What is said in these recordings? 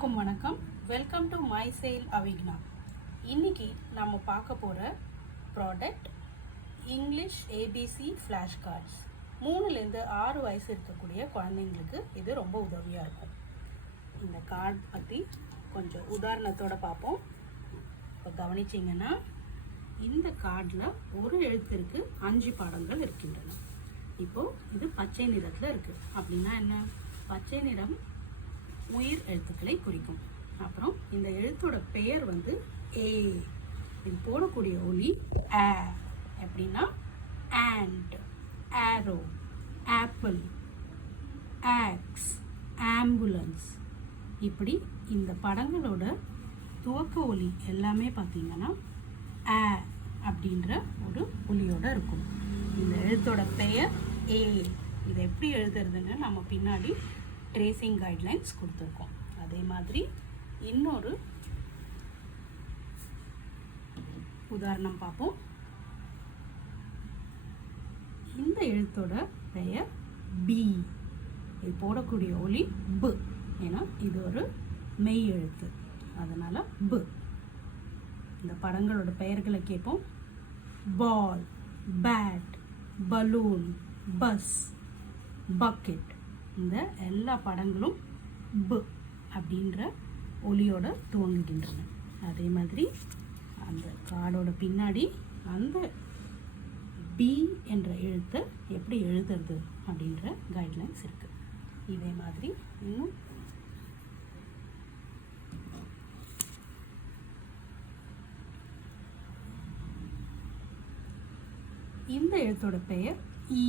எல்லோருக்கும் வணக்கம். Welcome to my சேல் அவிக்னா. இன்னைக்கு நம்ம பார்க்க போகிற product English ABC flash cards. 3லேருந்து 6 வயசு இருக்கக்கூடிய குழந்தைங்களுக்கு இது ரொம்ப உதவியாக இருக்கும். இந்த கார்டு பற்றி கொஞ்சம் உதாரணத்தோடு பார்ப்போம். இப்போ கவனிச்சிங்கன்னா இந்த கார்டில் ஒரு எழுத்திற்கு 5 பாடங்கள் இருக்கின்றன. இப்போது இது பச்சை நிறத்தில் இருக்குது. அப்படின்னா என்ன? பச்சை நிறம் உயிர் எழுத்துக்களை குறிக்கும். அப்புறம் இந்த எழுத்தோட பெயர் வந்து ஏ. இது போடக்கூடிய ஒலி ஆ. எப்படின்னா ant, arrow, apple, ox, ambulance. இப்படி இந்த படங்களோட துவக்க ஒலி எல்லாமே பார்த்தீங்கன்னா ஆ அப்படின்ற ஒரு ஒலியோட இருக்கும். இந்த எழுத்தோட பெயர் ஏ. இதை எப்படி எழுதுறதுன்னு நம்ம பின்னாடி ட்ரேசிங் கைட்லைன்ஸ் கொடுத்துருக்கோம். அதே மாதிரி இன்னொரு உதாரணம் பார்ப்போம். இந்த எழுத்தோட பெயர் பி. இது போடக்கூடிய ஒலி பு. ஏன்னா இது ஒரு மெய் எழுத்து, அதனால பு. இந்த படங்களோட பெயர்களை கேட்போம். பால், பேட், பலூன், பஸ், பக்கெட். இந்த எல்லா படங்களும் பு அப்படின்ற ஒலியோட துவங்குகின்றன. அதே மாதிரி அந்த கார்டோட பின்னாடி அந்த பி என்ற எழுத்தை எப்படி எழுதுறது அப்படின்ற கைட்லைன்ஸ் இருக்குது. இதே மாதிரி இன்னும் இந்த எழுத்தோட பெயர் ஈ.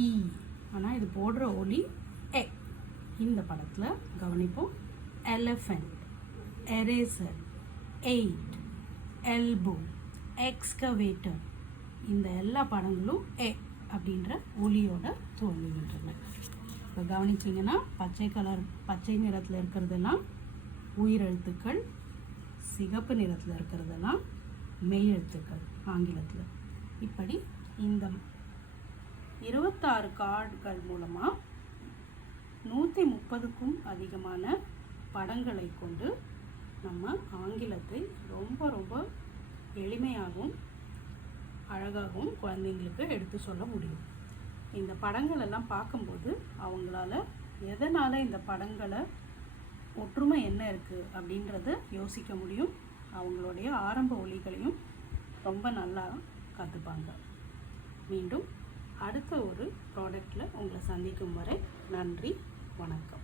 ஆனால் இது போடுற ஒலி எ. இந்த படத்தில் கவனிப்போம். Elephant, eraser, eight, elbow, excavator. இந்த எல்லா படங்களும் எ அப்படின்ற ஒலியோட துவங்குகின்றன. இப்போ கவனிச்சிங்கன்னா பச்சை நிறத்தில் இருக்கிறதெல்லாம் உயிரெழுத்துக்கள், சிகப்பு நிறத்தில் இருக்கிறதெல்லாம் மெய் எழுத்துக்கள் ஆங்கிலத்தில். இப்படி இந்த 26 கார்டுகள் மூலமாக 130க்கும் அதிகமான படங்களை கொண்டு நம்ம ஆங்கிலத்தை ரொம்ப ரொம்ப எளிமையாகவும் அழகாகவும் குழந்தைங்களுக்கு எடுத்து சொல்ல முடியும். இந்த படங்கள் எல்லாம் பார்க்கும்போது அவங்களால எதனால் இந்த படங்களை ஒற்றுமை என்ன இருக்குது அப்படின்றத யோசிக்க முடியும். அவங்களுடைய ஆரம்ப ஒலிகளையும் ரொம்ப நல்லா கற்றுப்பாங்க. மீண்டும் அடுத்த ஒரு ப்ராடக்டில் உங்களை சந்திக்கும் வரை நன்றி, வணக்கம்.